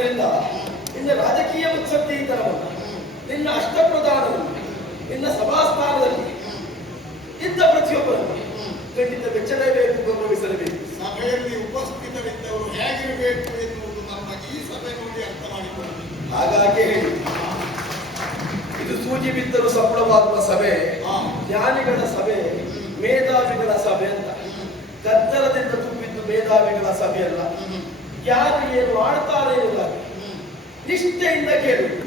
ಆದ್ದರಿಂದ ನಿನ್ನ ರಾಜಕೀಯ ಮುತ್ಸದ್ದಿತನವನ್ನು, ನಿನ್ನ ಅಷ್ಟಪ್ರಧಾನವನ್ನು, ನಿನ್ನ ಸಭಾಸ್ಥಾನದಲ್ಲಿ ಇದ್ದ ಪ್ರತಿಯೊಬ್ಬರನ್ನು ಖಂಡಿತ ಮೆಚ್ಚಲೇಬೇಕು, ಗೌರವಿಸಲೇಬೇಕು. ಸಭೆಯಲ್ಲಿ ಉಪಸ್ಥಿತರಿದ್ದವರು ಹೇಗಿರಬೇಕು ಎನ್ನುವುದು ನಮ್ಮ ಈ ಸಭೆ ನೋಡಿ ಅರ್ಥ ಮಾಡಿಕೊಳ್ಳಬೇಕು. ಹಾಗಾಗಿ ಹೇಳಿ, ಇದು ಸೂಜಿ ಬಿದ್ದರೂ ಸಫಲವಾಗುವ ಸಭೆ, ಜ್ಞಾನಿಗಳ ಸಭೆ, ಮೇಧಾವಿಗಳ ಸಭೆ ಅಂತ. ಗದ್ದಲದಿಂದ ತುಂಬಿದ್ದು ಮೇಧಾವಿಗಳ ಸಭೆಯಲ್ಲ. ಯಾರು ಏನು ಆಡ್ತಾರೆ ಎನ್ನುವುದಾಗಿ ನಿಷ್ಠೆಯಿಂದ ಕೇಳುವುದು,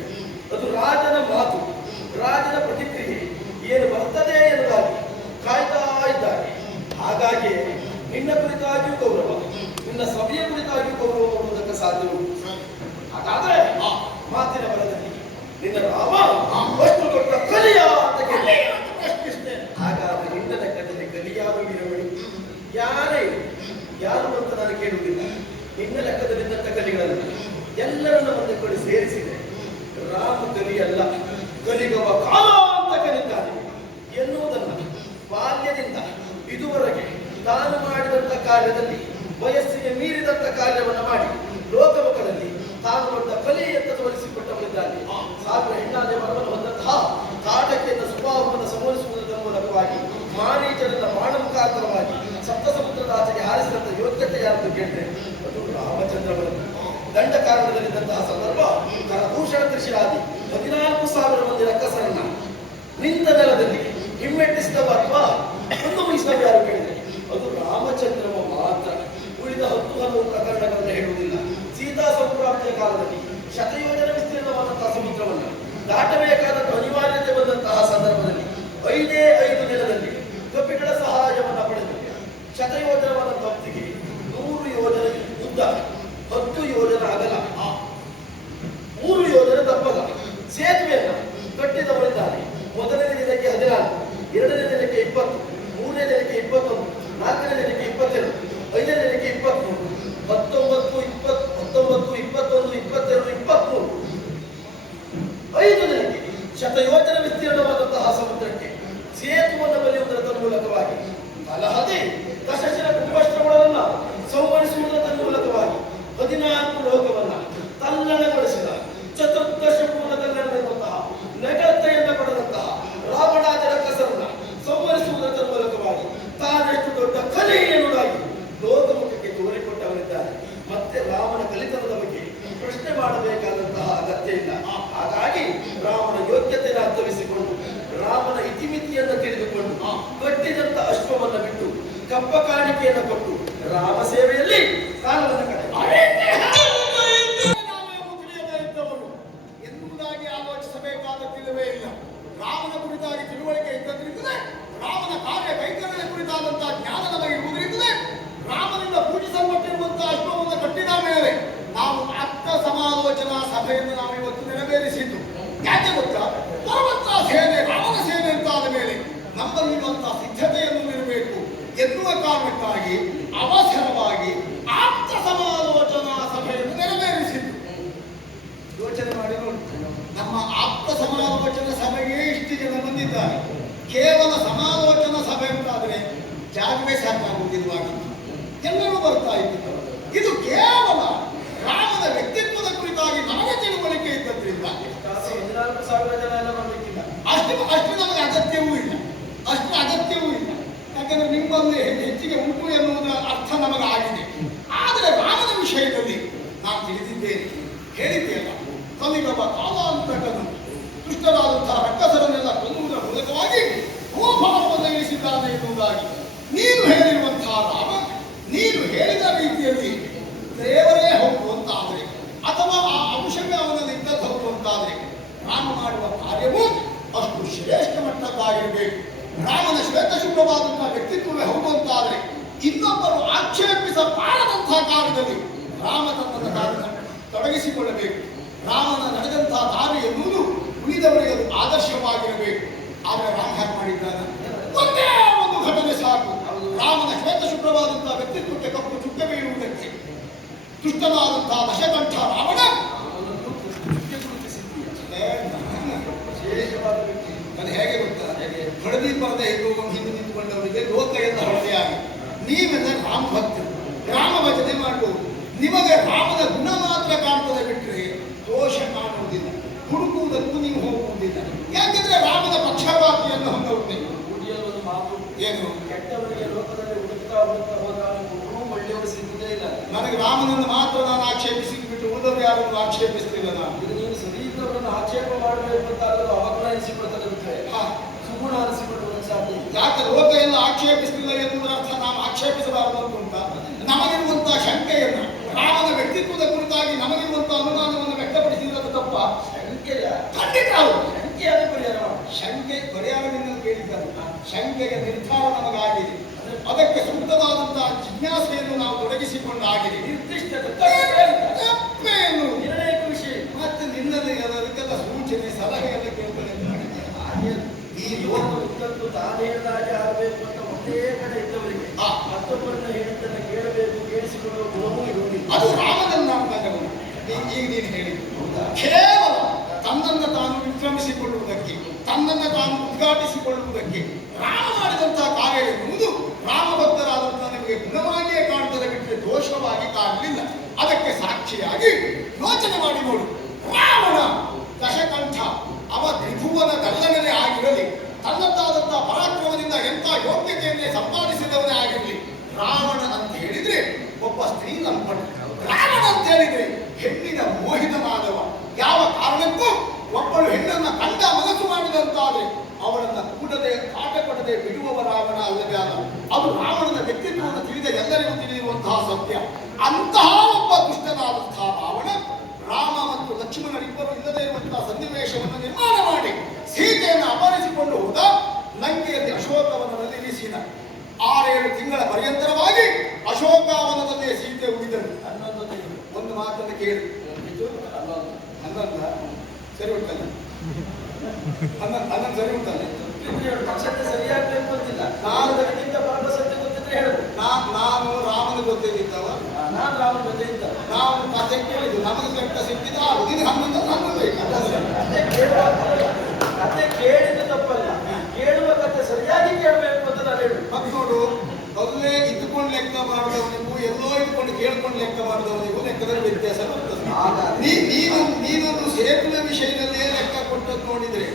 ಅದು ರಾಜನ ಮಾತು, ರಾಜನ ಪ್ರತಿಕ್ರಿಯೆ ಏನು ಬರ್ತದೆ ಎನ್ನುವುದಾಗಿ ಕಾಯ್ತಾ ಇದ್ದಾರೆ. ಹಾಗಾಗಿ ನಿನ್ನ ಕುರಿತಾಗಿಯೂ ಗೌರವ, ನಿನ್ನ ಸಭೆಯ ಕುರಿತಾಗಿಯೂ ಗೌರವ ಕೊಡುವುದಕ್ಕೆ ಸಾಧ್ಯವುಂಟು. ಹಾಗಾದ್ರೆ ಮಾತಿನ ಬಲದಲ್ಲಿ ನಿನ್ನ ರಾಮ ಅಷ್ಟು ದೊಡ್ಡ ಕಲಿಯ ಅಂತ ಪ್ರಶ್ನಿಸ್ತೇನೆ. ಹಾಗಾದ್ರೆ ನಿನ್ನ ಲೆಕ್ಕದಲ್ಲಿ ಕಲಿಯಾರು ವೀರಮಣಿ ಯಾರು ಅಂತ ನಾನು ಕೇಳುವುದಿಲ್ಲ. ನಿನ್ನ ಲೆಕ್ಕದಲ್ಲಿದ್ದಂಥ ಕಲಿಗಳನ್ನು ಎಲ್ಲರನ್ನ ಒಂದೇ ಕಡೆ ಸೇರಿಸಿದೆ. ರಾಮ ಕಲಿಯಲ್ಲ, ಕಲಿಗವ ಕಾಲ ಅಂತ ಕಲಿತಾನೆ ಎನ್ನುವುದನ್ನ ಬಾಲ್ಯದಿಂದ ಇದುವರೆಗೆ ತಾನು ಮಾಡಿದಂಥ ಕಾರ್ಯದಲ್ಲಿ ವಯಸ್ಸಿಗೆ ಮೀರಿದಂಥ ಕಾರ್ಯವನ್ನು ಮಾಡಿ ಲೋಕಮುಖದಲ್ಲಿ ತಾನು ದೊಡ್ಡ ಕಲಿ ಅಂತ ತೋರಿಸಿಕೊಟ್ಟವರಿದ್ದಾನೆ. ಸಾವಿರ ಹೆಣ್ಣಾದೆ ಮರವನ್ನು ಹೊಂದಂತಹ ಕಾಟಕೆಯ ಸ್ವಭಾವವನ್ನು ಸಂವರಿಸುವುದರ ಮೂಲಕವಾಗಿ ಮಾರೀಚರನ್ನ ಬಾಣ ಮುಖಾಂತರವಾಗಿ ಸಪ್ತ ಸಮುದ್ರದ ಆಚೆಗೆ ಹಾರಿಸಿದಂಥ ಯೋಗ್ಯತೆ ಯಾರನ್ನು ಕೇಳಿದ್ರೆ ಅದು ರಾಮಚಂದ್ರವರನ್ನು. ದಂಡ ಕಾರಣದಲ್ಲಿದ್ದಂತಹ ಸಂದರ್ಭ ಕರದೂಷಣ ತ್ರಿಶಿರಾದಿ 14,000 ಮಂದಿ ರಕ್ಕಸರನ್ನ ನಿಂತ ನೆಲದಲ್ಲಿ ಹಿಮ್ಮೆಟ್ಟಿಸಿದವ ಅಥವಾ ಮುಂದುವರಿಸಿದವ ಯಾರು ಕೇಳಿದ್ರೆ ಅದು ರಾಮಚಂದ್ರವ ಮಾತ್ರ. ಉಳಿದ 10 ಹಲವು ಪ್ರಕರಣಗಳನ್ನು ಹೇಳುವುದಿಲ್ಲ. ಸೀತಾ ಸಂಪ್ರಾಪ್ತಿಯ ಕಾಲದಲ್ಲಿ ಶತಯೋಜನ ವಿಸ್ತೀರ್ಣವಾದಂತಹ ಸಮುದ್ರವನ್ನು ದಾಟಬೇಕಾದಂಥ ಅನಿವಾರ್ಯತೆ ಬಂದಂತಹ ಸಂದರ್ಭದಲ್ಲಿ 5 ದಿನದಲ್ಲಿ ಕಪಿಗಳ ಸಹಾಯವನ್ನು ಪಡೆದು ಶತಯೋಜನವಾದ ಭಕ್ತಿಗೆ 100 ಯೋಜನೆ ಉದ್ದ, 10 ಯೋಜನ ಅಗಲ, 3 ಯೋಜನೆ ದಪ್ಪದ ಸೇತುವೆಯನ್ನು ಕಟ್ಟಿದವರಿದ್ದಾರೆ. ಮೊದಲನೇ ದಿನಕ್ಕೆ 14, ಎರಡನೇ ದಿನಕ್ಕೆ 20, ಮೂರನೇ ದಿನಕ್ಕೆ 21, ನಾಲ್ಕನೇ ದಿನಕ್ಕೆ 22, ಐದನೇ ದಿನಕ್ಕೆ 23, 19, 20, 19, 21, 22, 23, 5 ದಿನಕ್ಕೆ ಶತಯೋಜನ ವಿಸ್ತೀರ್ಣವಾದಂತಹ ಸಮುದ್ರಕ್ಕೆ ಸೇತುವನ್ನು ಬಲಿಯುವುದರ ಮೂಲಕವಾಗಿ ಅಲ್ಲದೆ ದಶಶಿರ ಕುಂಭಸ್ತ್ರಗಳನ್ನ ಸಂವರಿಸುವುದರ ಮೂಲಕವಾಗಿ 14 ಲೋಕವನ್ನ ತಲ್ಲಣಗೊಳಿಸಿದ ಚತುರ್ದಶ ಮೂಲದಲ್ಲಿರುವಂತಹ ನಗರತೆಯನ್ನು ಪಡೆದಂತಹ ರಾವಣಾದಿ ರಕ್ಕಸರನ್ನ ಸಂವರಿಸುವುದರ ಮೂಲಕವಾಗಿ ತಾನೆಷ್ಟು ದೊಡ್ಡ ಕಲೆ ಎನ್ನುವುದಾಗಿ ಲೋಕಮುಖಕ್ಕೆ ತೋರಿಕೊಟ್ಟವರಿದ್ದಾರೆ. ಮತ್ತೆ ರಾಮನ ಕಲಿತನದ ಬಗ್ಗೆ ಪ್ರಶ್ನೆ ಮಾಡಬೇಕಾದಂತಹ ಅಗತ್ಯ ಇಲ್ಲ. ಹಾಗಾಗಿ ರಾಮನ ಯೋಗ್ಯತೆಯನ್ನು ಅರ್ಥವಿಸಿಕೊಂಡು, ರಾಮನ ಇತಿಮಿತಿಯನ್ನು ತಿಳಿದುಕೊಂಡು, ಕಟ್ಟಿದಂತ ಅಶ್ವವನ್ನು ಬಿಟ್ಟು ಕಪ್ಪ ಕಾಣಿಕೆಯನ್ನು ಕೊಟ್ಟು ರಾಮ ಸೇವೆಯಲ್ಲಿ ಕಾಲವನ್ನು ಕಡೆ ಎನ್ನುವುದಾಗಿ ಆಲೋಚಿಸಬೇಕಾದದ್ದಿಲ್ಲವೇ ಇಲ್ಲ. ರಾಮನ ಕುರಿತಾಗಿ ತಿಳುವಳಿಕೆ ಇದ್ದದ್ರಿಂದಲೇ, ರಾಮನ ಕಾರ್ಯ ಕೈಕರ್ಯ ಕುರಿತಾದಂತಹ ಜ್ಞಾನ ನಮಗೆ ಇರುವುದರಿಂದಲೇ ರಾಮನಿಂದ ಪೂಜಿಸಲ್ಪಟ್ಟಿರುವಂತಹ ಅಶ್ವವನ್ನು ಕಟ್ಟಿದ ಮೇಲೆ ನಾವು ಅರ್ಥ ಸಮಾಲೋಚನಾ ಸಭೆಯನ್ನು ನಾವು ಇವತ್ತು ನೆರವೇರಿಸಿದ್ದು. ಯಾಕೆ ಗೊತ್ತಾ? ಬರುವಂತಹ ಸೇನೆ ರಾಮನ ಸೇನೆ ಅಂತ ಆದ ಮೇಲೆ ನಮ್ಮಲ್ಲಿರುವಂತಹ ಸಿದ್ಧತೆಯನ್ನು ಇರಬೇಕು ಎನ್ನುವ ಕಾರಣಕ್ಕಾಗಿ ಅವಸರವಾಗಿ ಆಪ್ತ ಸಮಾಲೋಚನಾ ಸಭೆಯನ್ನು ನೆರವೇರಿಸಿದ್ದು. ಯೋಚನೆ ಮಾಡಿ ನೋಡಿ, ನಮ್ಮ ಆಪ್ತ ಸಮಾಲೋಚನಾ ಸಭೆಗೆ ಇಷ್ಟು ಜನ ಬಂದಿದ್ದಾರೆ. ಕೇವಲ ಸಮಾಲೋಚನಾ ಸಭೆ ಅಂತಾದ್ರೆ ಜಾಗವೇ ಸಾಕಾಗುವುದಿಲ್ಲವಾಗಿತ್ತು, ಎಲ್ಲರೂ ಬರ್ತಾ ಇದ್ದರು. ಇದು ಕೇವಲ ರಾಮನ ವ್ಯಕ್ತಿತ್ವದ ಕುರಿತಾಗಿ ನಮಗೆ ತಿಳುವಳಿಕೆ ಇದ್ದದ್ರಿಂದ 14,000 ಜನ ಎಲ್ಲ ಬರಬೇಕಿಲ್ಲ. ಅಷ್ಟು ನಮಗೆ ಅಗತ್ಯವೂ ಇಲ್ಲ, ಅಷ್ಟು ಅಗತ್ಯವೂ ಇಲ್ಲ. ಯಾಕಂದ್ರೆ ನಿಮ್ಮಲ್ಲಿ ಹೆಚ್ಚಿಗೆ ಉಂಟು ಎನ್ನುವುದರ ಅರ್ಥ ನಮಗೆ ಆಗಿದೆ. ಆದರೆ ರಾಮನ ವಿಷಯದಲ್ಲಿ ನಾನು ತಿಳಿದಿದ್ದೇನೆ, ಹೇಳಿದ್ದೇನೆ. ಕಲಿಗವ ಕಾಲಾಂತಕನು ದುಷ್ಟರಾದಂತಹ ರಕ್ಕಸರನ್ನೆಲ್ಲ ಕೊಲ್ಲುವುದರ ಮೂಲಕವಾಗಿ ಭೂಭಾರವನ್ನು ಇಳಿಸಿದ್ದಾನೆ ಎನ್ನುವುದಾಗಿ ನೀನು ಹೇಳಿರುವಂತಹ ರಾಮ, ನೀನು ಹೇಳಿದ ರೀತಿಯಲ್ಲಿ ದೇವರೇ ಹೋಗುವಂತಾದರೆ ಅಥವಾ ಆ ಅಂಶವೇ ಅವನಲ್ಲಿ ಇದ್ದದ್ದು ಹೋಗುವಂತಾದರೆ ರಾಮ ಮಾಡುವ ಕಾರ್ಯವೂ ಅಷ್ಟು ಶ್ರೇಷ್ಠ ಮಟ್ಟದ್ದಾಗಿರಬೇಕು. ರಾಮನ ಶ್ವೇತಶುಭ್ರವಾದಂತಹ ವ್ಯಕ್ತಿತ್ವವೇ ಹೋಗುವಂತಾದರೆ ಇನ್ನೊಬ್ಬರು ಆಕ್ಷೇಪಿಸಬಾರದಂತಹ ಕಾರ್ಯದಲ್ಲಿ ರಾಮ ತನ್ನ ಕಾರ್ಯ ತೊಡಗಿಸಿಕೊಳ್ಳಬೇಕು. ರಾಮನ ನಡೆದಂತಹ ದಾರಿ ಎನ್ನುವುದು ಉಳಿದವರಿಗೆ ಅದು ಆದರ್ಶವಾಗಿರಬೇಕು. ಆದರೆ ರಾಮ ಹೇಗೆ ಮಾಡಿದ್ದಾನೆ? ಒಂದೇ ಒಂದು ಘಟನೆ ಸಾಕು ರಾಮನ ಶ್ವೇತಶುಭ್ರವಾದಂತಹ ವ್ಯಕ್ತಿತ್ವಕ್ಕೆ ಕಪ್ಪು ಚುಕ್ಕ ಬೀಳುವುದಕ್ಕೆ. ದುಷ್ಟನಾದಂತಹ ದಶಕಂಠ ರಾವಣ ವಿಶೇಷವಾದ ವ್ಯಕ್ತಿ. ಅದು ಹೇಗೆ ಗೊತ್ತಾ? ಹಳದಿ ಪರದೆ ಹಿಂದೆ ನಿಂತುಕೊಂಡವರಿಗೆ ಲೋಕ ಎಲ್ಲ ಹಳದಿಯಾಗಿ ನೀವೆಲ್ಲ ರಾಮ ಭಕ್ತರು, ರಾಮ ಭಜನೆ ಮಾಡಬಹುದು. ನಿಮಗೆ ರಾಮನ ಗುಣ ಮಾತ್ರ ಕಾಣ್ತದೆ ಬಿಟ್ಟರೆ ದೋಷ ಕಾಣುವುದಿಲ್ಲ, ಹುಡುಕುವುದಕ್ಕೂ ನೀವು ಹೋಗುವುದಿಲ್ಲ. ಯಾಕಂದ್ರೆ ರಾಮನ ಪಕ್ಷಪಾತಿಯನ್ನು ಹೊಂದುವುದಿಲ್ಲ. ರೂಢಿಯಲ್ಲಿ ಒಂದು ಮಾತು, ಏನು? ಕೆಟ್ಟವರಿಗೆ ಲೋಕದಲ್ಲಿ ಹುಡುಕ್ತಾ ಹುಡುಕ್ತಾ ಹೋದಾಗ ಒಬ್ಬರು ಒಳ್ಳೆಯವರು ಸಿಗುವುದೇ ಇಲ್ಲ. ನನಗೆ ರಾಮನನ್ನು ಮಾತ್ರ ನಾನು ಆಕ್ಷೇಪಿಸಿಬಿಟ್ಟು ಉಳಿದವರು ಯಾರನ್ನು ಆಕ್ಷೇಪಿಸ್ತಿಲ್ಲ ನಾನು. ಇದು ನೀನು ಸರಿ ಇದ್ದವರನ್ನು ಆಕ್ಷೇಪ ಮಾಡಬೇಕು ಅಂತ ಆದರೂ ಅವಗುಣ ಎನಿಸಿಕೊಳ್ತದೆ ಬಿಟ್ಟರೆ ಸುಗುಣ ಅನಿಸಿಕೊಳ್ಳುವುದಕ್ಕೆ ಸಾಧ್ಯ ಇಲ್ಲ. ಯಾಕೆ ಲೋಕ ಎಲ್ಲ ಆಕ್ಷೇಪಿಸಲಿಲ್ಲ ಎನ್ನುವುದರ ಅರ್ಥ ನಾವು ಆಕ್ಷೇಪಿಸಬಾರದು ಅಂತ ಉಂಟಾ? ನಮಗಿರುವಂತಹ ಶಂಕೆಯನ್ನು, ರಾಮನ ವ್ಯಕ್ತಿತ್ವದ ಕುರಿತಾಗಿ ನಮಗಿರುವಂತಹ ಅನುಮಾನವನ್ನು ವ್ಯಕ್ತಪಡಿಸಿರೋದು ತಪ್ಪ? ಶಂಕೆಯ ಖಂಡಿತ ಹೌದು. ಶಂಕೆಯಾದ ಪರಿಹಾರ ಮಾಡಿ. ಶಂಕೆ ಪರಿಹಾರವೆಂದು ಕೇಳಿದ್ದಾರೆ. ಶಂಕೆಗೆ ನಿರ್ಧಾರ ನಮಗಾಗಿದೆ. ಅದಕ್ಕೆ ಸೂಕ್ತವಾದಂತಹ ಜಿಜ್ಞಾಸೆಯನ್ನು ನಾವು ತೊಡಗಿಸಿಕೊಂಡಾಗಿದೆ. ನಿರ್ದಿಷ್ಟ ತಪ್ಪೇನು? ನಿರ್ಣಾಯಕ ವಿಷಯ. ಮತ್ತೆ ನಿನ್ನದೇ ಅದಕ್ಕೆಲ್ಲ ಸೂಚನೆ ಸಲಹೆಯನ್ನು ಕೇಳ್ತಾರೆ. ಈ ಲೋಕ ಉದ್ದಕ್ಕೂ ತಾನು ಹೇಳಿದಾಗ ಆಗಬೇಕು ಅಂತ ಒಂದೇ ಕಡೆ ಇದ್ದವರಿಗೆ ಮತ್ತೊಬ್ಬರನ್ನ ಹೇಳಿದ್ದನ್ನು ಕೇಳಬೇಕು, ಕೇಳಿಸಿಕೊಳ್ಳುವ ಗುಣವೂ ಇರುವುದಿಲ್ಲ. ಅದು ರಾಮನಲ್ಲಿ ನಾವು ಕಂಡವರು. ಈಗ ನೀನು ಹೇಳಿದ್ದು ಕೇವಲ ತನ್ನನ್ನು ತಾನು ವಿಶ್ರಮಿಸಿಕೊಳ್ಳುವುದಕ್ಕೆ, ತನ್ನನ್ನು ತಾನು ಉದ್ಘಾಟಿಸಿಕೊಳ್ಳುವುದಕ್ಕೆ ರಾಮ ಮಾಡಿದಂತಹ ಕಾರ್ಯ ಎನ್ನುವುದು ರಾಮಭಕ್ತರಾದಂತಹ ನಮಗೆ ಗುಣವಾಗಿಯೇ ಕಾಣ್ತದೆ ಬಿಟ್ಟರೆ ದೋಷವಾಗಿ ಕಾಣಲಿಲ್ಲ. ಅದಕ್ಕೆ ಸಾಕ್ಷಿಯಾಗಿ ಯೋಚನೆ ಮಾಡಿ ನೋಡು. ರಾವಣ ದಶಕಂಠ ಅವ ತ್ರಿಭುವನ ಗಲ್ಲನೇ ಆಗಿರಲಿ, ತನ್ನದ್ದಾದಂತಹ ಪರಾಕ್ರಮದಿಂದ ಎಂಥ ಯೋಗ್ಯತೆಯನ್ನೇ ಸಂಪಾದಿಸಿದವನೇ ಆಗಿರಲಿ, ರಾವಣ ಅಂತ ಹೇಳಿದ್ರೆ ಒಬ್ಬ ಸ್ತ್ರೀ ಲಂಪಟ. ರಾವಣ ಅಂತ ಹೇಳಿದ್ರೆ ಹೆಣ್ಣಿನ ಮೋಹಿತನಾದವ. ಯಾವ ಕಾರಣಕ್ಕೂ ಒಬ್ಬಳು ಹೆಣ್ಣನ್ನ ಕಂಡ ಮನಸ್ಸು ಮಾಡಿದಂತಾದ್ರೆ ಅವಳನ್ನ ಕೂಡದೆ ಕಾಟ ಕೊಡದೆ ಬಿಡುವವ ರಾವಣ ಅಲ್ಲವೇ ಅಲ್ಲ. ಅದು ರಾವಣನ ವ್ಯಕ್ತಿತ್ವವನ್ನು ತಿಳಿದ ಎಲ್ಲರಿಗೂ ತಿಳಿದಿರುವಂತಹ ಸತ್ಯ. ಅಂತಹ ಒಬ್ಬ ದುಷ್ಟನಾದಂತಹ ರಾವಣ ರಾಮ ಮತ್ತು ಲಕ್ಷ್ಮಣರಿಬ್ಬರು ಇಲ್ಲದೆ ಇರುವಂತಹ ಸನ್ನಿವೇಶವನ್ನು ನಿರ್ಮಾಣ ಮಾಡಿ ಸೀತೆಯನ್ನು ಅಪಹರಿಸಿಕೊಂಡು ಹೋದ. ಲಂಕೆಯಲ್ಲಿ ಅಶೋಕವನದಲ್ಲಿ ಇರಿಸಿದ. 6-7 ತಿಂಗಳ ಪರ್ಯಂತರವಾಗಿ ಅಶೋಕವನದಲ್ಲೇ ಸೀತೆ ಉಳಿದಳು. ಒಂದು ಮಾತನ್ನು ಕೇಳಿ, ಹನ್ನೊಂದ ಸರಿ ಉಂಟಲ್ಲ? ಹನ್ನೊಂದು ಸರಿ ಉಂಟಲ್ಲ? ಪಕ್ಷಕ್ಕೆ ಸರಿಯಾಗಬೇಕು ಅಂತಿಲ್ಲ. ನಾನು ಅದಕ್ಕಿಂತ ಪರಮ ಸತ್ಯ ಗೊತ್ತಿದ್ರೆ ಹೇಳುದು. ನಾನು ರಾಮನ ಜೊತೆಗಿದ್ದವ, ನಾನು ರಾಮನ ಜೊತೆ ಇದ್ದ. ನಾವು ಕಥೆ ಕೇಳಿದ್ದು, ನಮಗೆ ಲೆಕ್ಕ ಸಿಕ್ಕಿದ 6 ದಿನ 11 ಕತೆ ಕೇಳಿದ್ದು ತಪ್ಪಲ್ಲ, ಕೇಳುವ ಕತೆ ಸರಿಯಾಗಿ ಕೇಳಬೇಕು ಅಂತ ನಾನು ಹೇಳುದು. ಮತ್ತೆ ನೋಡು, ಅಲ್ಲೇ ಇದ್ದುಕೊಂಡು ಲೆಕ್ಕ ಮಾಡಿದವನಿಗೂ ಎಲ್ಲೋ ಇದ್ದುಕೊಂಡು ಕೇಳ್ಕೊಂಡು ಲೆಕ್ಕ ಮಾಡಿದವನಿಗೂ ಲೆಕ್ಕದಲ್ಲಿ ವ್ಯತ್ಯಾಸ ಬರ್ತದೆ. ನೀನೊಂದು ಸೇತುವೆ ವಿಷಯದಲ್ಲೇ ಲೆಕ್ಕ ಕೊಟ್ಟದ್ದು ನೋಡಿದ್ರೆ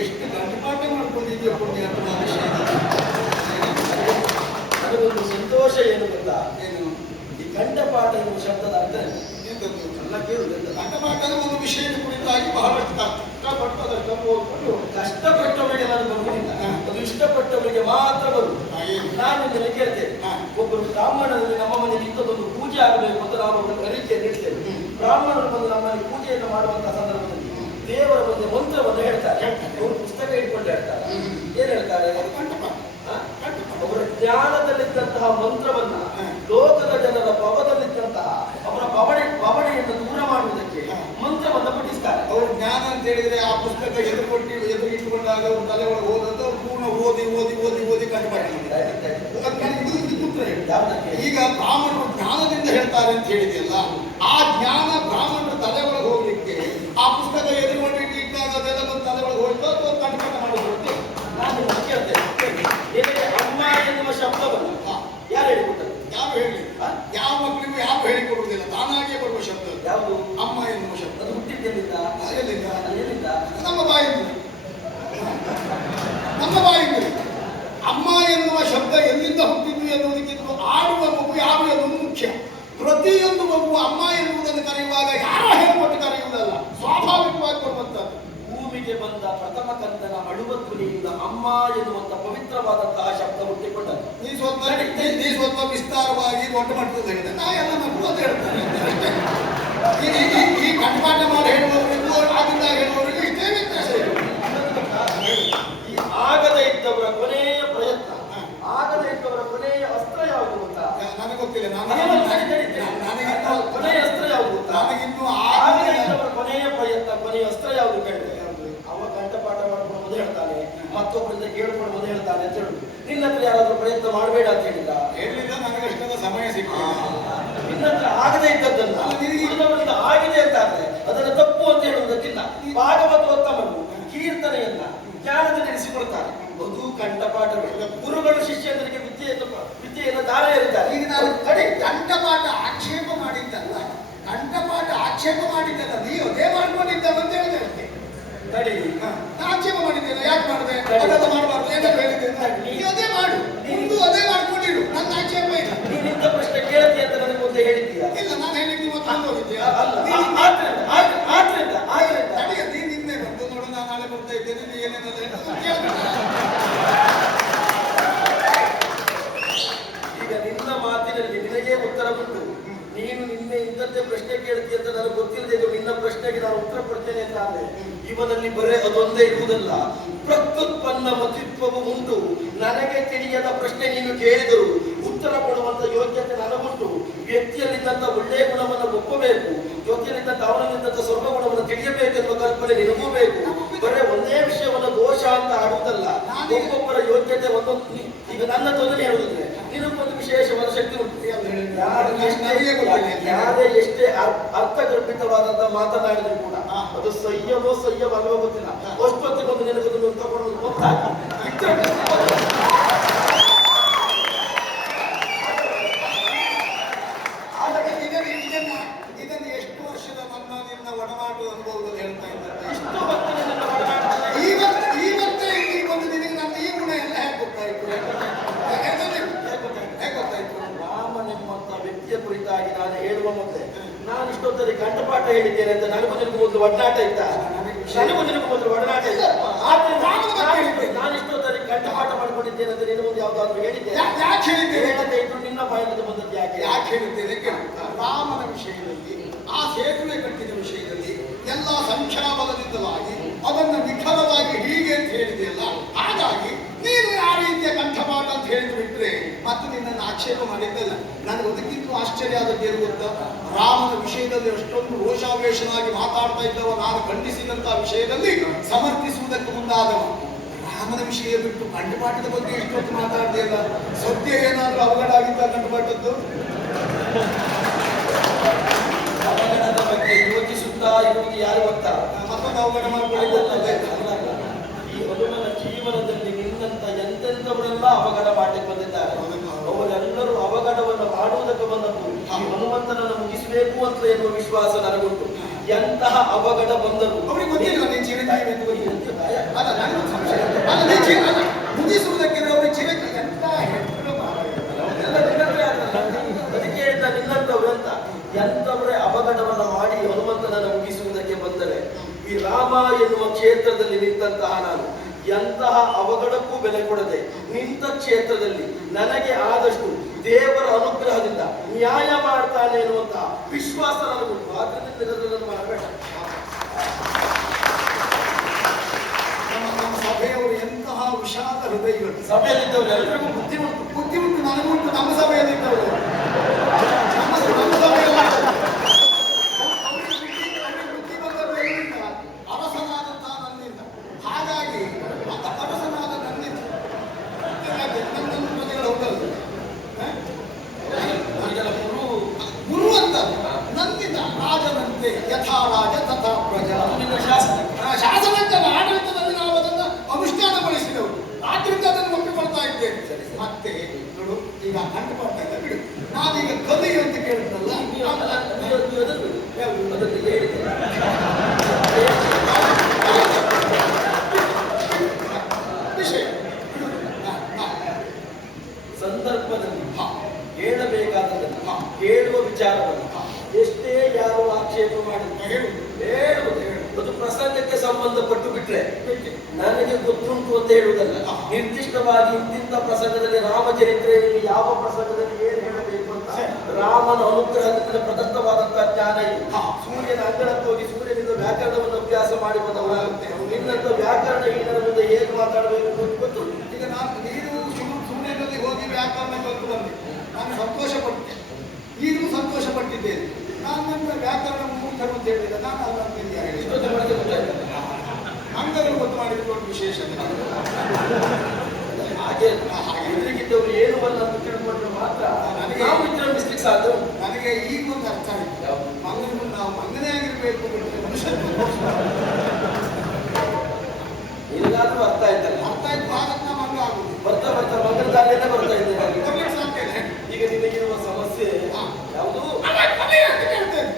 ಎಷ್ಟು ಗಂಟಪಾಠ ಮಾಡ್ಕೊಂಡಿದ್ದೀಯ ಪುಣ್ಯ ವಿಷಯ. ನನಗೊಂದು ಸಂತೋಷ ಏನು ಗೊತ್ತಾ? ಏನು? ಈ ಕಂಠಪಾಠ ಎನ್ನುವ ಶಬ್ದದ ಅರ್ಥ ಎಂತದ್ದು? ಎಲ್ಲ ಕೇಳುದು. ಗಂಟಪಾಠದ ಒಂದು ವಿಷಯದ ಕುರಿತಾಗಿ ಬಹಳಷ್ಟು ಕಷ್ಟಪಟ್ಟದಷ್ಟು ಓದ್ಕೊಂಡು ಕಷ್ಟಪಟ್ಟವರಿಗೆ ನಾನು ಬರುವುದಿಲ್ಲ, ಅದು ಇಷ್ಟಪಟ್ಟವರಿಗೆ ಮಾತ್ರ ಬರುವುದು. ನಾನು ನಿಮ್ಮನ್ನು ಕೇಳ್ತೇನೆ, ಒಬ್ಬರು ಬ್ರಾಹ್ಮಣರಲ್ಲಿ ನಮ್ಮ ಮನೆಯಲ್ಲಿ ಇಂಥದ್ದೊಂದು ಪೂಜೆ ಆಗಬೇಕು ಅಂತ ನಾವು ಒಂದು ಅರಿಕೆಯನ್ನು ಇಡ್ತೇವೆ. ಬ್ರಾಹ್ಮಣರು ಬಂದು ನಮ್ಮಲ್ಲಿ ಪೂಜೆಯನ್ನು ಮಾಡುವಂತಹ ಸಂದರ್ಭದಲ್ಲಿ ದೇವರ ಮುಂದೆ ಮಂತ್ರವನ್ನು ಹೇಳ್ತಾರೆ. ಅವರು ಪುಸ್ತಕ ಇಟ್ಕೊಂಡು ಹೇಳ್ತಾರೆ. ಏನ್ ಹೇಳ್ತಾರೆ? ಅವರ ಜ್ಞಾನದಲ್ಲಿದ್ದಂತಹ ಮಂತ್ರವನ್ನ ಲೋಕದ ಜನರ ಪವದಲ್ಲಿದ್ದಂತಹ ಅವರ ಪವಣೆಯನ್ನು ದೂರ ಮಾಡುವುದಕ್ಕೆ ಮಂತ್ರವನ್ನ ಪಠಿಸ್ತಾರೆ. ಅವ್ರ ಜ್ಞಾನ ಅಂತ ಹೇಳಿದ್ರೆ ಆ ಪುಸ್ತಕ ಎದುರು ಇಟ್ಟುಕೊಂಡಾಗ ಅವ್ರ ತಲೆ ಒಳಗೆ ಹೋದಂತ ಪೂರ್ಣ ಓದಿ ಓದಿ ಓದಿ ಓದಿ ಕಂಡುಪಾಠ. ಈಗ ಬ್ರಾಹ್ಮಣರು ಜ್ಞಾನದಿಂದ ಹೇಳ್ತಾರೆ ಅಂತ ಹೇಳಿದೆಯಲ್ಲ, ಆ ಜ್ಞಾನ ಬ್ರಾಹ್ಮಣರ ತಲೆ ಒಳಗೆ ಹೋಗ್ಲಿಕ್ಕೆ ಆ ಪುಸ್ತಕ ಎದುರುಗೊಂಡು ಇಟ್ಟಾಗ ಅದೆಲ್ಲ ಒಂದು ತಲೆ ಒಳಗೆ ಹೋಯ್ತು ಅಥವಾ ಕಂಡುಪಾಠ ಮಾಡೋದು. ನಾನು ಕೇಳ್ತೇನೆ, ಅಮ್ಮ ಎನ್ನುವ ಶಬ್ದವನ್ನು ಯಾರು ಹೇಳಿಕೊಟ್ಟರು? ಯಾರು ಹೇಳಿ? ಯಾವ ಮಕ್ಕಳಿಗೂ ಯಾರು ಹೇಳಿಕೊಡುವುದಿಲ್ಲ, ತಾನಾಗಿಯೇ ಬರುವ ಶಬ್ದ. ಯಾವುದು? ಅಮ್ಮ ಎನ್ನುವ ಶಬ್ದ. ಅದು ಹುಟ್ಟಿದ್ದೆಲ್ಲಿಂದ? ಎಲ್ಲಿಂದ? ನಮ್ಮ ಬಾಯಿಂದ. ನಮ್ಮ ಬಾಯಿಂದ ಅಮ್ಮ ಎನ್ನುವ ಶಬ್ದ ಎಲ್ಲಿಂದ ಹುಟ್ಟಿದ್ದು ಎನ್ನುವುದಕ್ಕಿಂತ ಆಡುವ ಮಗು ಯಾರು ಎನ್ನುವುದು ಮುಖ್ಯ. ಪ್ರತಿಯೊಂದು ಮಗು ಅಮ್ಮ ಎನ್ನುವುದನ್ನು ಕರೆಯುವಾಗ ಯಾರ ಹೇಳ್ಕೊಟ್ಟು ಕರೆಯುವುದಲ್ಲ, ಸ್ವಾಭಾವಿಕವಾಗಿ ಬರುವಂತದ್ದು. ಭೂಮಿಗೆ ಬಂದ ಪ್ರಥಮ ಕಂದನ ಅಳುವ ಧ್ವನಿಯಿಂದ ಅಮ್ಮ ಎನ್ನುವಂತ ಪವಿತ್ರವಾದಂತಹ ಶಬ್ದ ಹುಟ್ಟಿಕೊಂಡದ್ದು. ನೀ ಸ್ವಲ್ಪ ವಿಸ್ತಾರವಾಗಿ ದೊಡ್ಡ ಮಟ್ಟದಲ್ಲಿ ಹೇಳಿದೆ, ನಾ ಎಲ್ಲ ಮಕ್ಕಳು ಅಂತ ಹೇಳ್ತಾರೆ. ಈ ಕಂಠಪಾಠ ಮಾಡಿ ಹೇಳುವವರಿಗೂ ಆಗಿಂದ ಹೇಳುವವರಿಗೂ ಇಷ್ಟೇ ವ್ಯತ್ಯಾಸ ಇದೆ. ಈ ಆಗದೇ ಇದ್ದವರ ಕೊನೆಯ ಪ್ರಯತ್ನ, ಆಗದೇ ಇದ್ದವರ ಕೊನೆಯ ಅಸ್ತ್ರ ಯಾವುದು ಗೊತ್ತಾ? ನನಗೆ ಗೊತ್ತಿಲ್ಲ. ಕೊನೆಯ ಅಸ್ತ್ರ ಯಾವುದು ಗೊತ್ತಾ? ನನಗಿನ್ನೂ ಆಗದೇ ಇದ್ದವರ ಕೊನೆಯ ಪ್ರಯತ್ನ, ಕೊನೆಯ ಅಸ್ತ್ರ ಯಾವುದು ಕೇಳಿದೆ? ಅವ ಕಂಠಪಾಠ ಮಾಡ್ಕೊಂಡು ಮೊದಲು ಹೇಳ್ತಾನೆ, ಮತ್ತೊಬ್ಬರಿಂದ ಕೇಳ್ಕೊಂಡು ಮೊದಲು ಹೇಳ್ತಾನೆ ಅಂತ ಹೇಳುದು. ನಿನ್ನ ಹತ್ರ ಯಾರಾದ್ರೂ ಪ್ರಯತ್ನ ಮಾಡಬೇಡ ಅಂತ ಹೇಳಿಲ್ಲ? ಹೇಳಿಲ್ಲ. ನನಗೆ ಅಷ್ಟೊಂದು ಸಮಯ ಸಿಕ್ಕಿಲ್ಲ. ನಿನ್ನ ಹತ್ರ ಆಗದೇ ಇದ್ದದ್ದನ್ನ ಉಳಿದವರಿಂದ ಆಗಿದೆ ಅಂತಾದ್ರೆ ಅದನ್ನು ತಪ್ಪು ಅಂತ ಹೇಳುವುದಕ್ಕಿಲ್ಲ. ಭಾಗವತೋತ್ತಮರು ಕೀರ್ತನೆಯನ್ನ ಜ್ಞಾನದಲ್ಲಿ ಇರಿಸಿಕೊಳ್ತಾರೆ. ಅದು ಕಂಠಪಾಠವೇ. ಗುರುಗಳು ಶಿಷ್ಯಂದರಿಗೆ ವಿದ್ಯೆಯನ್ನು ದಾರ ಇರುತ್ತಾರೆ. ಈಗ ನಾನು ಕಡೆ ಕಂಠಪಾಠ ಆಕ್ಷೇಪ ಮಾಡಿದ್ದಲ್ಲ, ಕಂಠಪಾಠ ಆಕ್ಷೇಪ ಮಾಡಿದ್ದಲ್ಲ, ನೀವು ಅದೇ ಮಾಡ್ಕೊಂಡಿದ್ದ ಅಂತ ಹೇಳಿದೆ ಅಷ್ಟೇ. ತಡಿ, ಆಕ್ಷೇಪ ಮಾಡಿದ್ದೇನೆ, ಯಾಕೆ ಮಾಡಿದೆ? ಅದೆಲ್ಲ ಮಾಡಬಾರ್ದು, ಏನಾದ್ರು ಹೇಳಿದೆ? ನೀವು ಅದೇ ಮಾಡು, ಮುಂದೆ ಅದೇ ಮಾಡ್ಕೊಂಡಿರು, ನನ್ನ ಆಕ್ಷೇಪ ಇಲ್ಲ. ನೀನು ಇಂಥ ಪ್ರಶ್ನೆ ಕೇಳ್ತೀಯ ಅಂತ ನನಗೆ ಮುಂದೆ ಹೇಳಿದ್ದೀಯಾ? ಇಲ್ಲ, ನಾನು ಹೇಳಿದ್ದು ನೀವು ಮತ್ತೆ ಹೋಗಿದ್ದೀಯಾ? ತಡೆಯ, ನೀನು ನಿನ್ನೆ ಬಂದು ನೋಡು, ನಾನು ನಾಳೆ ಬರ್ತಾ ಇದ್ದೇನೆ, ನೀ ಏನೇನೆಲ್ಲ ಈಗ ನಿನ್ನ ಮಾತಿನಲ್ಲಿ ನಿನಗೇ ಉತ್ತರ ಬಂತು. ನೀನು ನಿನ್ನೆ ಇಂಥದ್ದೇ ಪ್ರಶ್ನೆ ಕೇಳ್ತೀಯ ಅಂತ ನನಗೆ ಗೊತ್ತಿಲ್ಲದೆ ನಿನ್ನ ಪ್ರಶ್ನೆಗೆ ನಾನು ಉತ್ತರ ಕೊಡ್ತೇನೆ ಅಂತ ಆದ್ರೆ ಇವನಲ್ಲಿ ಬರೇ ಅದೊಂದೇ ಇರುವುದಲ್ಲ, ಪ್ರತ್ಯುತ್ಪನ್ನ ಮತಿತ್ವವು ಉಂಟು. ನನಗೆ ತಿಳಿಯದ ಪ್ರಶ್ನೆ ನೀನು ಕೇಳಿದರು ಉತ್ತರ ಕೊಡುವಂತ ಯೋಗ್ಯತೆ ನನಗುಂಟು. ವ್ಯಕ್ತಿಯಲ್ಲಿದ್ದಂತ ಒಳ್ಳೆಯ ಗುಣವನ್ನು ಒಪ್ಪಬೇಕು, ಜೊತೆಯಲ್ಲಿದ್ದಂತ ಅವನಲ್ಲಿದ್ದಂತ ಸ್ವರ್ಗ ಗುಣವನ್ನು ತಿಳಿಯಬೇಕೆನ್ನುವ ಕಲ್ಪನೆ ನಿನಗೂ ಬೇಕು. ಬರೇ ಒಂದೇ ವಿಷಯವನ್ನು ದೋಷ ಅಂತ ಆಡುವುದಲ್ಲ, ಒಬ್ಬೊಬ್ಬರ ಯೋಗ್ಯತೆ ಒಂದೊಂದು. ಈಗ ನನ್ನ ತೊಂದರೆ ಹೇಳುವುದಂದ್ರೆ ನಿನಗೊಂದು ವಿಶೇಷವಾದ ಶಕ್ತಿ ಉಂಟು. ಯಾರೇ ಎಷ್ಟೇ ಅರ್ಥಗರ್ಭಿತವಾದಂತ ಮಾತನಾಡಿದ್ರು ಕೂಡ ಅದು ಸಹ್ಯವೋ ಸಹ್ಯವಲ್ಲವೋ ಗೊತ್ತಿಲ್ಲ, ಅಷ್ಟೊತ್ತಿಗೊಂದು ನಿನಗೊಂದು ತಗೊಂಡು ಗೊತ್ತಾಗಿ ಇದನ್ನು ಎಷ್ಟು ವರ್ಷದ ನನ್ನ ನಿನ್ನ ಒಡನಾಟದ ಅನುಭವದಲ್ಲಿ ಹೇಳ್ತಾ ಇದ್ದಾರೆ. ಇವತ್ತೇ ಇಲ್ಲಿ ಬಂದು ನಿನಗೆ ನನ್ನ ಈ ಗುಣ ಎಲ್ಲ ಹೇಗೆ ಗೊತ್ತಾಯ್ತು? ಹೇಗೆ ಗೊತ್ತಾಯ್ತು? ರಾಮನೆಂಬಂತ ವ್ಯಕ್ತಿಯ ಕುರಿತಾಗಿ ನಾನು ಹೇಳುವ ಮೊದಲೇ ನಾನು ಇಷ್ಟೊತ್ತಲ್ಲಿ ಕಂಠಪಾಠ ಹೇಳಿದ್ದೇನೆ ಅಂತ ನನಗೂ ನಿನಗೂ ಒಂದು ಒಡನಾಟ ಇದ್ದ, ನನಗೂ ನಿನಗೂ ಒಂದು ಒಡನಾಟ ಇದ್ದ. ನಾನು ಇಷ್ಟೊತ್ತಲ್ಲಿ ಕಂಠಪಾಠ ಮಾಡ್ಕೊಂಡಿದ್ದೇನೆ ಅಂತ ನಿನಗೊಂದು ಯಾವ್ದಾದ್ರು ಹೇಳಿದ್ದೆ? ಯಾಕೆ ಹೇಳಿದ್ದೇನೆ? ಹೇಳದೆ ಇದ್ರು ನಿನ್ನ ಬಾಯಲ್ಲಿ ಬಂದದ್ದು ಯಾಕೆ? ಯಾಕೆ ಹೇಳಿದ್ದೇನೆ? ರಾಮನ ವಿಷಯದಲ್ಲಿ, ಆ ಸೇತುವೆ ಕಟ್ಟಿದ ವಿಷಯದಲ್ಲಿ ಎಲ್ಲ ಸಂಖ್ಯಾಬಲದಿಂದಲಾಗಿ ಅದನ್ನು ನಿಖರವಾಗಿ ಹೀಗೆ ಅಂತ ಹೇಳಿದೆಯಲ್ಲ, ಹಾಗಾಗಿ ನೀನು ಆ ರೀತಿಯ ಕಂಠಪಾಠ ಅಂತ ಹೇಳಿದು ಬಿಟ್ರೆ ಮತ್ತು ನಿನ್ನನ್ನು ಆಕ್ಷೇಪ ಮಾಡಿದ್ದಲ್ಲ. ನನಗೆ ಅದಕ್ಕಿಂತ ಆಶ್ಚರ್ಯ ಆದದ್ದು ಏನು ಗೊತ್ತಾ? ರಾಮನ ವಿಷಯದಲ್ಲಿ ಅಷ್ಟೊಂದು ರೋಷಾವೇಶನಾಗಿ ಮಾತಾಡ್ತಾ ಇದ್ದವ ನಾನು ಖಂಡಿಸಿದಂತಹ ವಿಷಯದಲ್ಲಿ ಸಮರ್ಥಿಸುವುದಕ್ಕೆ ಮುಂದಾದವ. ರಾಮನ ವಿಷಯ ಬಿಟ್ಟು ಕಂಠಪಾಠದ ಬಗ್ಗೆ ಎಷ್ಟೊತ್ತು ಮಾತಾಡ್ತಿಲ್ಲ. ಸದ್ಯ ಏನಾದ್ರೂ ಅವಘಡ ಆಗಿದ್ದ ಕಂಠಪಾಠದ್ದು? ಅವಘಡದ ಬಗ್ಗೆ ಯೋಚಿಸುತ್ತಾ ಇರುವುದು ಯಾರು ಗೊತ್ತಾ? ಮತ್ತೊಂದು ಅವಘಡ ಮಾಡ್ಕೊಳ್ಳಿ. ಈ ಹನುಮನ ಜೀವನದಲ್ಲಿ ನಿನ್ನಂತ ಎಂತೆಂಥವರೆಲ್ಲ ಅವಘಡ ಮಾಡಲಿಕ್ಕೆ ಬಂದಿದ್ದಾರೆ. ಅವರೆಲ್ಲರೂ ಅವಘಡವನ್ನು ಮಾಡುವುದಕ್ಕೆ ಬಂದದ್ದು ಈ ಹನುಮಂತನನ್ನು ಮುಗಿಸಬೇಕು ಅಂತ ಎನ್ನುವ ವಿಶ್ವಾಸ ನನಗುಂಟು. ಎಂತಹ ಅವಘಡ ಬಂದರು ಅವ್ರಿಗೆ ಗೊತ್ತಿಲ್ಲ ನೀನು ಚಿರಂಜೀವಿ ಎಂದು ಗೊತ್ತಿಲ್ಲ. ಅಲ್ಲ, ನನಗೆ ಸಂಶಯ. ಮುಗಿಸುವುದಕ್ಕೆ ಅವ್ರಿಗೆ ಚಿರಂಜೀವಿ ಎಂತ ಅದಕ್ಕೆ ಹೇಳಿದ ನಿನ್ನಂತವ್ರು ಅಂತ ಎಂತವರೇ ಅವಘಡವನ್ನು ಮಾಡಿ ಹನುಮಂತನನ್ನು ಮುಗಿಸುವುದಕ್ಕೆ ಬಂದರೆ ಈ ರಾಮ ಎನ್ನುವ ಕ್ಷೇತ್ರದಲ್ಲಿ ನಿಂತಹ ನಾನು ಎಂತಹ ಅವಘಡಕ್ಕೂ ಬೆಲೆ ಕೊಡದೆ ನಿಂತ ಕ್ಷೇತ್ರದಲ್ಲಿ ನನಗೆ ಆದಷ್ಟು ದೇವರ ಅನುಗ್ರಹದಿಂದ ನ್ಯಾಯ ಮಾಡ್ತಾನೆ ಎನ್ನುವಂತಹ ವಿಶ್ವಾಸ ನನಗುಂಟು. ಆದ್ರಿಂದ ಮಾಡಬೇಡ. ನಮ್ಮ ಸಭೆಯವರು ಎಂತಹ ವಿಷಾದ ಹೃದಯಗಳು. ಸಭೆಯಲ್ಲಿದ್ದವರು ಎಲ್ಲರಿಗೂ ಬುದ್ಧಿ ಉಂಟು, ನನಗುಂಟು. ನಮ್ಮ ಸಭೆಯಲ್ಲಿದ್ದವರು ನಮ್ಮ ಸಭೆಯಲ್ಲಿ ಅರಸನಾದಂತಹ ನನ್ನಿಂದ, ಹಾಗಾಗಿ ಅರಸನಾದ ನನ್ನಿಂದ ನನ್ನನ್ನು ಪ್ರಜೆಗಳು ಹೋಗಲ್ಲ. ಗುರು ಅಂತ ನನ್ನಿಂದ ರಾಜನಂತೆ ಯಥಾ ರಾಜ ತಥಾ ಪ್ರಜಾ. ಶಾಸನಕ್ಕೆ ಆಡಳಿತದಲ್ಲಿ ನಾವು ಅದನ್ನು ಅನುಷ್ಠಾನಗೊಳಿಸಿದೆವು, ಆದ್ರಿಂದ ಅದನ್ನು ಒಪ್ಪಿಕೊಳ್ತಾ ಇದ್ದೇವೆ. ಮತ್ತೆ ನೋಡು, ಈಗ ಕಂಡುಕೊಳ್ತಾ ಇಲ್ಲ ಬಿಡು. ನಾನೀಗ ಕಲಿ ಅಂತ ಕೇಳಿದ್ನಲ್ಲ, ವಿಷಯ ಸಂದರ್ಭದಲ್ಲಿ ಹೇಳಬೇಕಾದದನ್ನು ಹೇಳುವ ವಿಚಾರವನ್ನು ಎಷ್ಟೇ ಯಾರು ಆಕ್ಷೇಪ ಮಾಡಿದ್ರು ಹೇಳುವುದು ಅದು ಪ್ರಸಂಗಕ್ಕೆ ಸಂಬಂಧಪಟ್ಟು ಬಿಟ್ರೆ ನನಗೆ ಗೊತ್ತುಂಟು ಅಂತ ಹೇಳುವುದಲ್ಲ. ನಿರ್ದಿಷ್ಟವಾಗಿ ಇಂತಿಂತ ಪ್ರಸಂಗದಲ್ಲಿ ರಾಮಚರಿತ್ರೆಯಲ್ಲಿ ಯಾವ ಪ್ರಸಂಗದಲ್ಲಿ ಏನು ಹೇಳಬೇಕು ಅಂತ ರಾಮನ ಅನುಗ್ರಹದಿಂದ ಪ್ರದತ್ತವಾದಂತಹ ಜ್ಞಾನ ಇದೆ. ಸೂರ್ಯನ ಅಂಗಳಕ್ಕೆ ಹೋಗಿ ಸೂರ್ಯನಿಂದ ವ್ಯಾಕರಣವನ್ನು ಅಭ್ಯಾಸ ಮಾಡಿ ಬಂದವರಾಗುತ್ತೆ. ನಿನ್ನಂತ ವ್ಯಾಕರಣ ಹೀನರ ಮುಂದೆ ಹೇಗೆ ಮಾತಾಡಬೇಕು ಅಂತ ಗೊತ್ತುಂಟು. ಈಗ ನೀನು ಸೂರ್ಯನಲ್ಲಿ ಹೋಗಿ ವ್ಯಾಕರಣ ಕಲಿತು ಬಂದೆ, ನಾನು ಸಂತೋಷ ಪಟ್ಟೆ, ನೀನು ಸಂತೋಷ ಪಟ್ಟಿದ್ದೇನೆ. ನಾನು ನನ್ನ ವ್ಯಾಕರಣ ಮೂರ್ಖರು ಅಂತ ಹೇಳಿದ ನಾನು ಅಲ್ಲ ಅಂತ ಅಂಗಗಳು ಗೊತ್ತು ಮಾಡಿಕೊಂಡು ವಿಶೇಷ ಹಾಗೆ ಎದುರಿಗಿದ್ದವರು ಏನು ಅಂತ ತಿಳ್ಕೊಂಡ್ರೆ ಮಾತ್ರ ನನಗೆ ನಾವು ವಿಜೃಂಭಿಸ್ಲಿಕ್ಕೆ ಸಾಧ್ಯ. ನನಗೆ ಈಗ ಒಂದು ಅರ್ಥ ಆಯ್ತು, ಮಂಗನ ನಾವು ಮಂಗನೇ ಆಗಿರ್ಬೇಕು ನಿನಗಾದ್ರೂ ಅರ್ಥ ಆಯ್ತಲ್ಲ? ಅರ್ಥ ಆಯ್ತು, ಹಾಗಂತ ಮಂಗ ಆಗುದು. ಬರ್ತಾ ಬರ್ತಾ ಮಂಗನ ದಾರಿಯಲ್ಲೇ ಬರ್ತಾ ಇದ್ದೇನೆ. ಸಾಧ್ಯ. ಈಗ ನಿನಗಿರುವ ಸಮಸ್ಯೆ ಯಾವುದು? ಕೇಳ್ತೇನೆ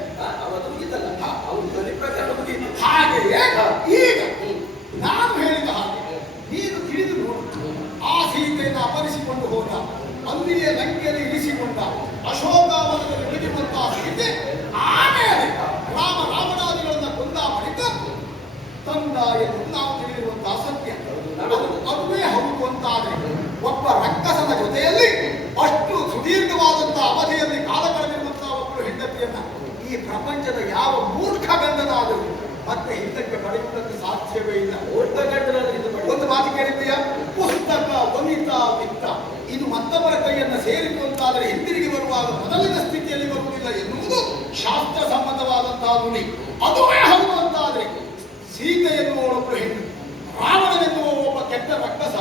ಅಲ್ಲಿಯೇ ಲಂಕೆಯಲ್ಲಿ ಇರಿಸಿಕೊಂಡ ಅಶೋಕಾವನದಲ್ಲಿ ಉಳಿದಿರುವಂತಹ ಸೀತೆ ಆಮೇಲೆ ರಾಮನಾದಿಗಳನ್ನ ಕೊಂದ ಬಳಿಕ ತಂದ ಎಂದು ನಾವು ತಿಳಿದಿರುವಂತಹ ಸತ್ಯ. ಅದುವೇ ಹೌದು ಅಂತಾದ್ರೆ ಒಬ್ಬ ರಕ್ಕಸನ ಜೊತೆಯಲ್ಲಿ ಅಷ್ಟು ಸುದೀರ್ಘವಾದಂತಹ ಅವಧಿಯಲ್ಲಿ ಕಾಲ ಕಳೆದಿರುವಂತಹ ಒಬ್ಬರು ಹೆಂಡತಿಯನ್ನ ಈ ಪ್ರಪಂಚದ ಯಾವ ಮೂರ್ಖ ಗಂಡನಾದರೂ ಮತ್ತೆ ಹಿಂದಕ್ಕೆ ಪಡೆಯುವುದಕ್ಕೆ ಸಾಧ್ಯವೇ ಇಲ್ಲ. ಮೂರ್ಖ ಗಂಡನಾದ್ರೂ ಇದು ಒಂದು ಮಾತು ಕೇಳಿದ್ದೀಯಾ? ಪುಸ್ತಕ ವನಿತಾ ವಿತ್ತ ಇದು ಮತ್ತೊಬ್ಬರ ಕೈಯನ್ನ ಸೇರಿತು ಅಂತಾದರೆ ಹಿಂದಿರುಗಿ ಬರುವಾಗ ಮೊದಲಿನ ಸ್ಥಿತಿಯಲ್ಲಿ ಬರುವುದಿಲ್ಲ ಎನ್ನುವುದು ಶಾಸ್ತ್ರ ಸಮ್ಮತವಾದಂತಹ ನುಡಿ. ಅದುವೇ ಹೌದು ಅಂತಾದ್ರೆ ಸೀತೆ ಎನ್ನುವಳೊಬ್ಬರು ಹೆಣ್ಣು, ರಾವಣನೆನ್ನುವ ಒಬ್ಬ ಕೆಟ್ಟ ರಕ್ಕಸ,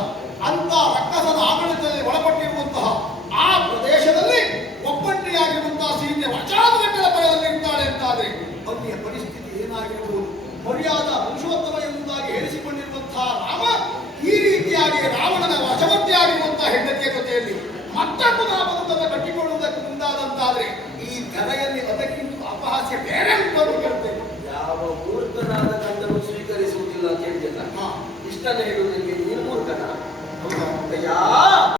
ಅಂತ ರಕ್ಕಸನ ಆಡಳಿತದಲ್ಲಿ ಒಳಪಟ್ಟಿರುವಂತಹ ಆ ಪ್ರದೇಶದಲ್ಲಿ ಒಬ್ಬಂಟಿಯಾಗಿರುವಂತಹ ಸೀತೆ ವಚಾನುಗಟ್ಟಲ ಬಯಲಿರ್ತಾಳೆ ಅಂತಾದ್ರೆ ಅಲ್ಲಿಯ ಪರಿಸ್ಥಿತಿ ಏನಾಗಿರಬಹುದು? ಮರ್ಯಾದಾ ಪುರುಷೋತ್ತಮ ಎಂಬುದಾಗಿ ಹೇಳಿಸಿಕೊಂಡಿರುವಂತಹ ರಾಮ ಈ ರೀತಿಯಾಗಿ ರಾವಣನ ವಶವರ್ತಿಯಾಗಿರುವಂತಹ ಹೆಂಡತಿಯ ಜೊತೆಯಲ್ಲಿ ಮತ್ತೆ ಪುನಃ ಬದುಕನ್ನು ಕಟ್ಟಿಕೊಳ್ಳುವುದಕ್ಕೆ ಮುಂದಾದಂತಾದ್ರೆ ಈ ಧರೆಯಲ್ಲಿ ಅದಕ್ಕಿಂತ ಅಪಹಾಸ್ಯ ಬೇರೆ ಉಂಟು ಕೇಳ್ತೇನೆ. ಯಾವ ಮೂರ್ಖನಾದ ಗಂಡನು ಸ್ವೀಕರಿಸುವುದಿಲ್ಲ ಅಂತ ಹೇಳಿದೆಲ್ಲ, ಇಷ್ಟನ್ನು ಹೇಳುವುದಕ್ಕೆ ನೀನು ಮೂರ್ಖನ? ಯಾವ